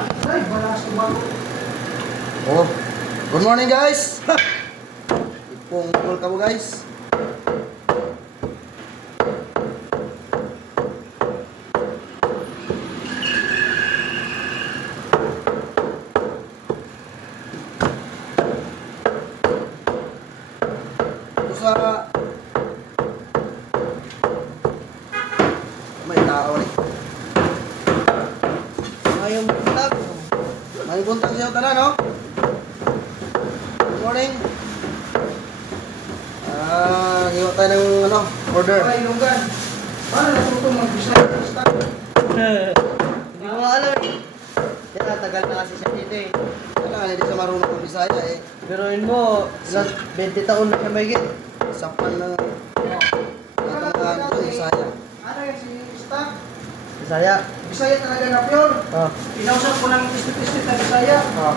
Ay, balas ko bago. Oh, good morning guys. Ipong call ka mo guys. Sa may tao rin. Mayong buntag. May buntag siya tanan, no? Good morning. Nagawa tayo ng order. Ay, Ilonggan. Paano natutong mag-bisaya? Hindi ko alam eh. Kaya tagal na kasi siya dito eh. Kailangan hindi siya marunong ng Bisaya eh. Biruin mo, ilang 20 taon na siya may git. Sapan ng katangahan ng Bisaya. Ano yan, si Stack? Bisaya. Bisaya talaga na pure. Oh. Pinausap ko ng istit-istit na Bisaya. Oh.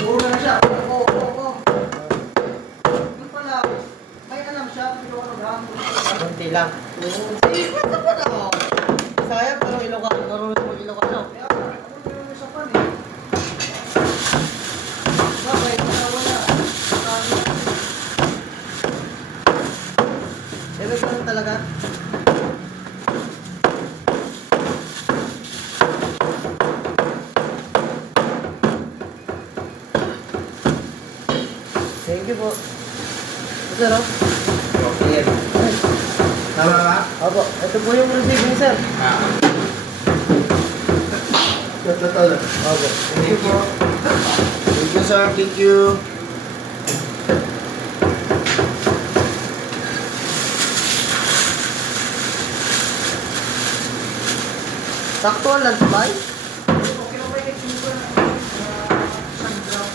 Puro na siya. Oo. Yung pala, may alam siya, pero ano lang. Kunti lang. Eh, ba't ka pa na ako? Bisaya pero Ilocano. Marunong mo Ilocano. Kaya, ako yung usapan eh. Bakit? Wala. Pero ganun talaga. Thank you po. Sir, oh. Okay. Tama ba? Opo, ito po yung receiving, sir. Total. Opo. Thank you po. Thank you sir, thank you. Sakto lang, sabay. Okay na ba yung ito na isang gram?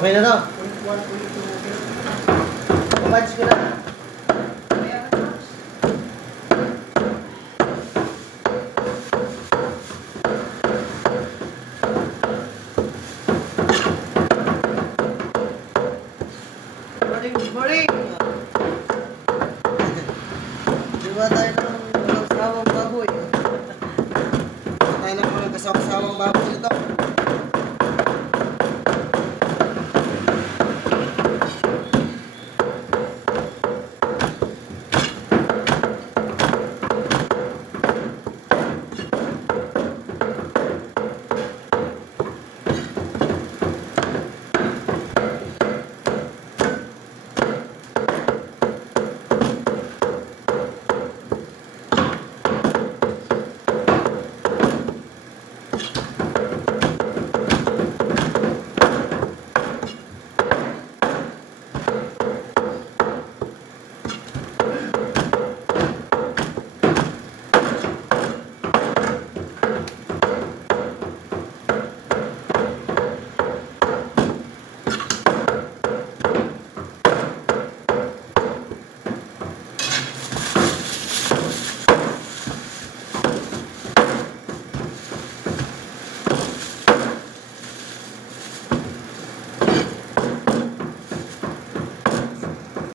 Okay na to. 0.1, 0.2, okay. Pamatch ko na.